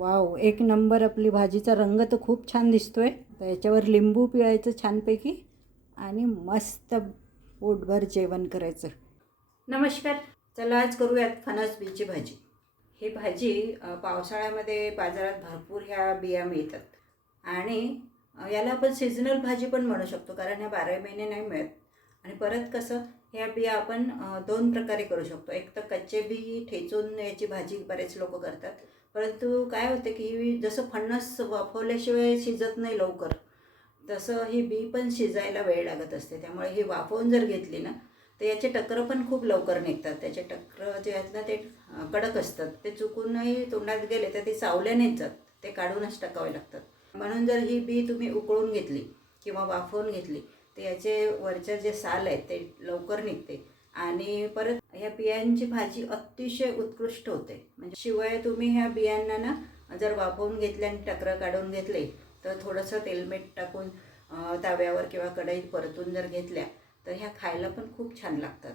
Wow एक number आपली भाजीचा रंग तर खूप छान दिसतोय. तर याच्यावर लिंबू पिळायचं छानपैकी आणि मस्त पोटभर जेवण करायचं. नमस्कार. चला आज करूयात फणस बीची भाजी. ही भाजी पावसाळ्यामध्ये बाजारात भरपूर ह्या बिया मिळतात. आणि याला आपण सिजनल भाजी पण म्हणू शकतो कारण ह्या बारा महिने नाही मिळत. आणि परत कसं ह्या बिया आपण दोन प्रकारे करू शकतो. एक तर कच्चे बी ठेचून याची भाजी बरेच लोक करतात. परंतु काय होतं की जसं फणस वाफवल्याशिवाय शिजत नाही लवकर तसं ही बी पण शिजायला वेळ लागत असते. त्यामुळे ही वाफवून जर घेतली ना तर याचे टक्कर पण खूप लवकर निघतात. त्याचे टक्कर जे आहेत ना ते कडक असतात. ते चुकूनही तोंडात गेले तर ते चावल्यानेच जात. ते काढूनच टाकावे लागतात. म्हणून जर ही बी तुम्ही उकळून घेतली किंवा वाफवून घेतली तर याचे वरचे जे साल आहेत ते लवकर निघते. आणि परत ह्या बियांची भाजी अतिशय उत्कृष्ट होते. म्हणजे शिवाय तुम्ही ह्या बियांना ना जर वाफवून घेतले आणि टकरं काढून घेतले तर थोडंसं तेलमीठ टाकून तव्यावर किंवा कढईत परतून जर घेतल्या तर ह्या खायला पण खूप छान लागतात.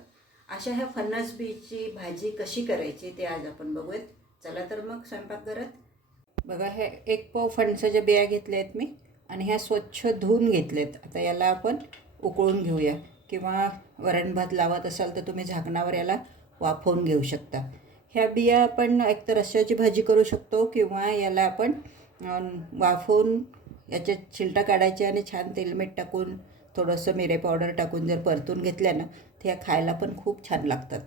अशा ह्या फणस बीची भाजी कशी करायची ते आज आपण बघूयात. चला तर मग स्वयंपाकघरात बघा हे एक पाव फणसाच्या बिया घेतल्या आहेत मी आणि ह्या स्वच्छ धुवून घेतल्यात. आता याला आपण उकळून घेऊया. किंवा वरण भात लावत असाल तर तुम्ही झाकणावर याला वाफवून घेऊ शकता. ह्या बिया आपण एकतर रश्श्याची भाजी करू शकतो किंवा याला आपण वाफवून याच्यात छिलटा काढायचे आणि छान तेलमीठ टाकून थोडंसं मिरे पावडर टाकून जर परतून घेतल्या ना तर या खायला पण खूप छान लागतात.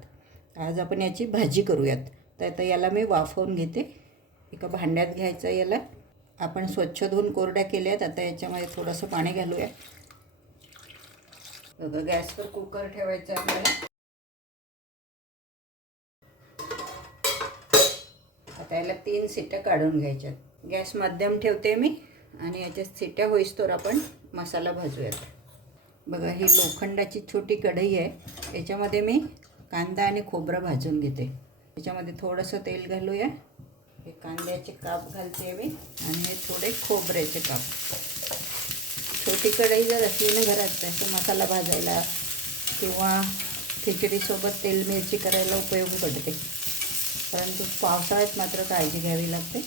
आज आपण याची भाजी करूयात. तर आता याला मी वाफवून घेते. एका भांड्यात घ्यायचं याला. आपण स्वच्छ धुवून कोरड्या केल्यात. आता याच्यामध्ये थोडंसं पाणी घालूया. बघा गॅसवर कुकर ठेवायचं आपल्याला. आता याला तीन सिट्या काढून घ्यायच्यात. गॅस मध्यम ठेवते मी आणि याच्यात सिट्या होईस्तोवर आपण मसाला भाजूयात. बघा ही लोखंडाची छोटी कढई आहे. याच्यामध्ये मी कांदा आणि खोबरं भाजून घेते. याच्यामध्ये थोडंसं तेल घालूया. हे कांद्याचे काप घालते मी आणि हे थोडे खोबऱ्याचे काप. छोटी कढई जर असली ना घरात तर मसाला भाजायला किंवा खिचडीसोबत तेल मिरची करायला उपयोगी पडते. परंतु पावसाळ्यात मात्र काळजी घ्यावी लागते.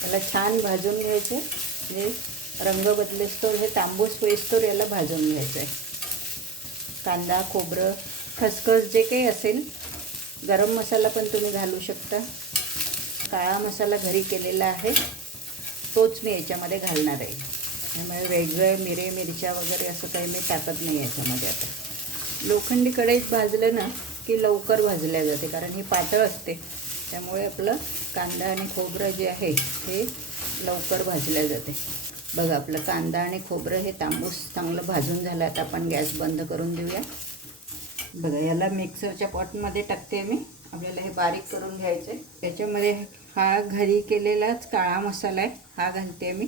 त्याला छान भाजून घ्यायचं. म्हणजे रंग बदलेस्तोर हे म्हणजे तांबूस वेस्तोर याला भाजून घ्यायचं. आहे कांदा खोबरं खसखस जे काही असेल गरम मसाला पण तुम्ही घालू शकता. काळा मसाला घरी केलेला आहे. तोच मी याच्यामध्ये घालणार आहे. त्यामुळे वेगळं मिरे मिरच्या वगैरे असं काही मी टाकत नाही याच्यामध्ये आता. लोखंडी कढईत भाजलं ना की लवकर भाजल्या जाते कारण ही पातळ असते. त्यामुळे आपलं कांदा आणि खोबरं जे आहे हे लवकर भाजल्या जाते. बघा आपलं कांदा आणि खोबरं हे तांबूस चांगलं भाजून झालं आता आपण गॅस बंद करून देऊया. बघा याला मिक्सरच्या पॉटमध्ये टाकते मी. आपल्याला हे बारीक करून घ्यायचं आहे त्याच्यामध्ये हा घरी केलेलाच काळा मसाला आहे हा घालते मी.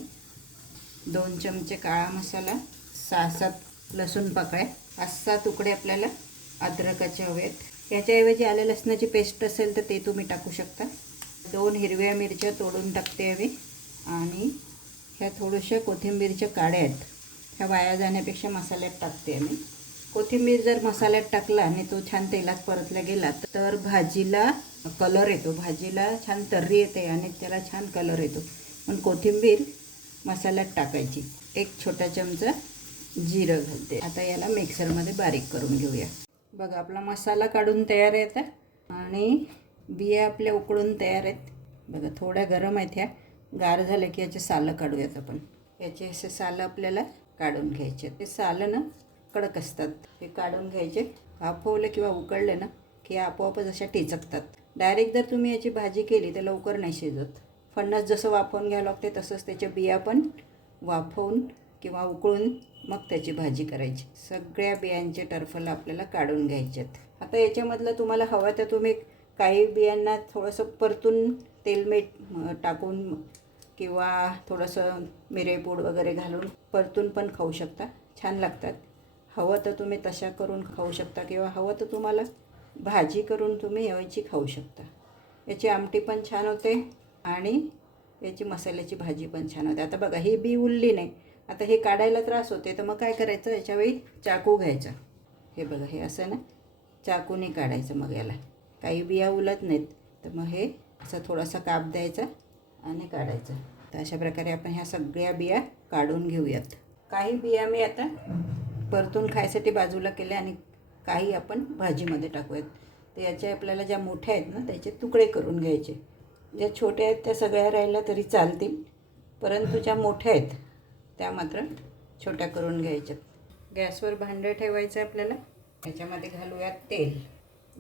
दोन चमचे काळा मसाला सहा सात लसूण पाकळ्या पाच सहा तुकडे आपल्याला अद्रकाचे हवेत. याच्याऐवजी आल्या लसणाची पेस्ट असेल तर ते तुम्ही टाकू शकता. दोन हिरव्या मिरच्या तोडून टाकते हवी आणि ह्या थोड्याशा कोथिंबीरच्या काड्या आहेत. ह्या वाया जाण्यापेक्षा मसाल्यात टाकते आम्ही. कोथिंबीर जर मसाल्यात टाकला आणि तो छान तेलात परतला गेला तर भाजीला कलर येतो. भाजीला छान तर्री येते आणि त्याला छान कलर येतो. पण कोथिंबीर मसाल्यात टाकायची. एक छोटा चमचा जिरं घालते. आता याला मिक्सरमध्ये बारीक करून घेऊया. बघा आपला मसाला काढून तयार आहे आता. आणि बिया आपल्या उकळून तयार आहेत. बघा थोड्या गरम आहेत ह्या. गार झाल्या की याचे सालं काढूयात आपण. याचे असे सालं आपल्याला काढून घ्यायचे ते सालं ना कडक असतात. हे काढून घ्यायचे वाफवलं किंवा उकळले ना की आपोआपच अशा टिचकतात. डायरेक्ट जर तुम्ही याची भाजी केली तर लवकर नाही शिजत. फणस जसं वाफवून घ्यावं लागते तसंच त्याच्या बिया पण वाफवून किंवा उकळून मग त्याची भाजी करायची. सगळ्या बियांचे टरफलं आपल्याला काढून घ्यायच्यात. आता याच्यामधलं तुम्हाला हवं तर तुम्ही काही बियांना थोडंसं परतून तेलमीठ टाकून किंवा थोडंसं मिरेपूड वगैरे घालून परतून पण खाऊ शकता. छान लागतात. हवं तर तुम्ही तशा करून खाऊ शकता किंवा हवं तर तुम्हाला भाजी करून तुम्ही याची खाऊ शकता. याची आमटी पण छान होते. आणि याची मसाल्याची भाजी पण छान होते. आता बघा ही बी उरली नाही. आता हे काढायला त्रास होते तर मग काय करायचं? याच्यावेळी चाकू घ्यायचा. हे बघा हे असं ना चाकूने काढायचं मग याला. काही बिया उलत नाहीत तर मग हे असा थोडासा काप द्यायचा आणि काढायचं. तर अशा प्रकारे आपण ह्या सगळ्या बिया काढून घेऊयात. काही बिया मी आता परतून खायसाठी बाजूला केल्या आणि काही आपण भाजीमध्ये टाकूयात. तर याच्या आपल्याला ज्या मोठ्या आहेत ना त्याचे तुकडे करून घ्यायचे. ज्या छोट्या आहेत त्या सगळ्या राहिल्या तरी चालतील. परंतु ज्या मोठ्या आहेत त्या मात्र छोट्या करून घ्यायच्यात. गॅसवर भांडं ठेवायचं आहे आपल्याला. त्याच्यामध्ये घालूयात तेल.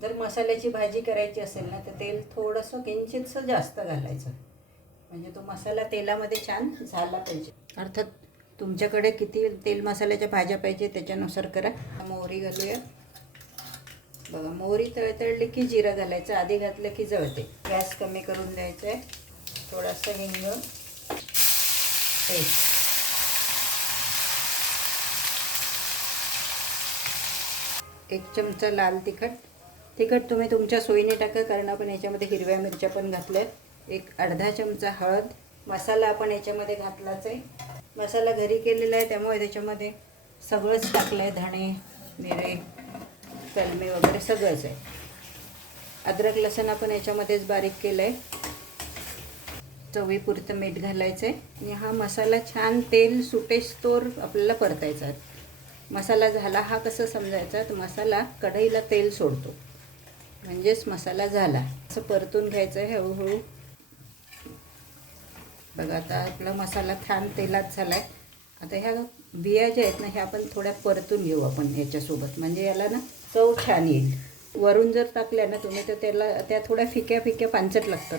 जर मसाल्याची भाजी करायची असेल ना तर तेल थोडंसं किंचितसं जास्त घालायचं. म्हणजे तो मसाला तेलामध्ये छान झाला पाहिजे. अर्थात तुमच्याकडे किती तेल मसाल्याच्या भाज्या पाहिजे त्याच्यानुसार करा. मोहरी घालूया. बघा मोहरी तळतळली की जिरं घालायचं आधी घातलं की जळते. गॅस कमी करून द्यायचा आहे. थोडासा हिंग पेस्ट. एक चमचा लाल तिखट. तिखट तुम्ही तुमच्या सोयीने टाका कारण आपण याच्यामध्ये हिरव्या मिरच्या पण घातल्या एक अर्धा चमचा हळद. मसाला आपण याच्यामध्ये घातलाच आहे. मसाला घरी केलेला आहे त्यामुळे त्याच्यामध्ये सगळंच टाकलं आहे धणे मिरे. कलमे वगैरे सगळंच आहे. अद्रक लसण आपण याच्यामध्येच बारीक केलं आहे चवीपुरतं मीठ घालायचं आहे आणि हा मसाला छान तेल सुटेस्तोर आपल्याला परतायचा मसाला झाला हा कसं समजायचा? तर मसाला कढईला तेल सोडतो. म्हणजेच मसाला झाला. असं परतून घ्यायचं आहे हळूहळू. बघा आता आपला मसाला छान तेलात झाला आहे आता ह्या बिया ज्या आहेत ना ह्या आपण थोड्या परतून घेऊ आपण याच्यासोबत. म्हणजे याला ना चव छान येईल वरून जर टाकल्या ना तुम्ही तर त्याला त्या थोड्या फिक्या फिक्या पांचट लागतात.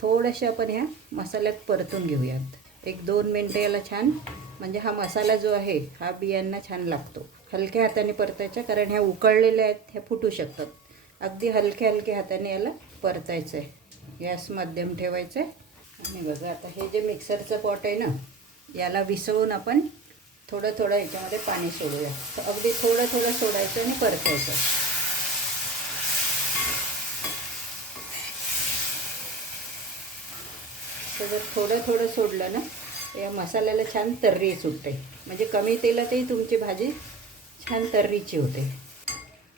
थोड्याशा आपण ह्या मसाल्यात परतून घेऊयात. एक दोन मिनटं याला छान म्हणजे हा मसाला जो आहे हा बियांना छान लागतो. हलक्या हाताने परतायच्या कारण ह्या उकळलेल्या आहेत ह्या फुटू शकतात. अगदी हलक्या हलक्या हाताने याला परतायचं आहे गॅस मध्यम ठेवायचं आहे आणि बघा आता हे जे मिक्सरचं पॉट आहे ना याला विसळून आपण थोडं थोडं याच्यामध्ये पाणी सोडूया. अगदी थोडं थोडं सोडायचं आणि परतायचं तर जर थोडं थोडं सोडलं ना या मसाल्याला छान तर्री सुटते. म्हणजे कमी तेलातही तुमची भाजी छान तर्रीची होते.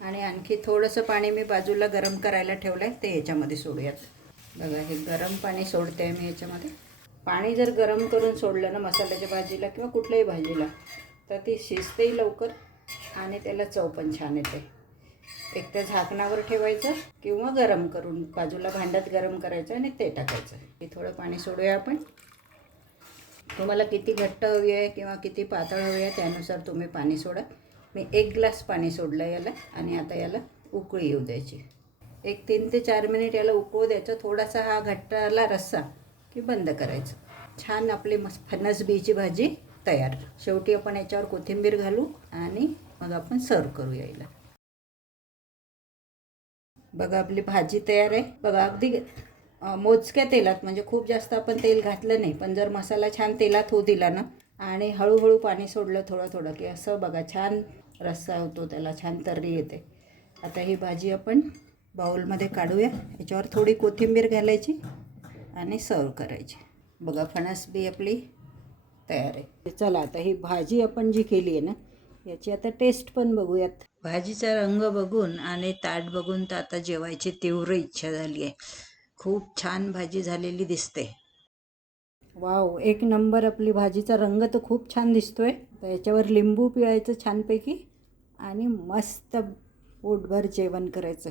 आणि आणखी थोडंसं पाणी मी बाजूला गरम करायला ठेवलं आहे ते याच्यामध्ये सोडूयात. बघा हे गरम पाणी सोडते मी याच्यामध्ये. पाणी जर गरम करून सोडलं ना मसाल्याच्या भाजीला किंवा कुठल्याही भाजीला तर ती शिजतेही लवकर आणि त्याला चव पण छान येते. एक तर झाकणावर ठेवायचं किंवा गरम करून बाजूला भांड्यात गरम करायचं आणि ते टाकायचं. हे थोडं पाणी सोडूया आपण. तुम्हाला किती घट्ट हवी आहे किंवा किती पातळ हवी आहे त्यानुसार तुम्ही पाणी सोडा. मी एक ग्लास पाणी सोडलं याला आणि आता याला उकळी येऊ द्यायची. एक तीन ते चार मिनिट याला उकळू द्यायचं. थोडासा हा घट्टाला रस्सा की बंद करायचं. छान आपली मस फणस बीची भाजी तयार. शेवटी आपण याच्यावर कोथिंबीर घालू आणि मग आपण सर्व करू यायला. बघा आपली भाजी तयार आहे. बघा अगदी मोजक्या तेलात म्हणजे खूप जास्त आपण तेल घातलं नाही पण जर मसाला छान तेलात होऊ दिला ना आणि हळूहळू पाणी सोडलं थोडं थोडं की असं बघा छान रस्सा होतो त्याला छान तर्री येते. आता ही भाजी आपण बाऊलमध्ये काढूया. याच्यावर थोडी कोथिंबीर घालायची. आणि सर्व करायची. बघा फणस बी आपली तयार आहे. चला आता ही भाजी आपण जी केली आहे ना याची आता टेस्ट पण बघूयात. भाजीचा रंग बघून आणि ताट बघून तर आता जेवायची तीव्र इच्छा झाली आहे. खूप छान भाजी झालेली दिसते. वाव एक नंबर आपली भाजीचा रंग तर खूप छान दिसतोय. तर याच्यावर लिंबू पिळायचं छानपैकी आणि मस्त पोटभर जेवण करायचं.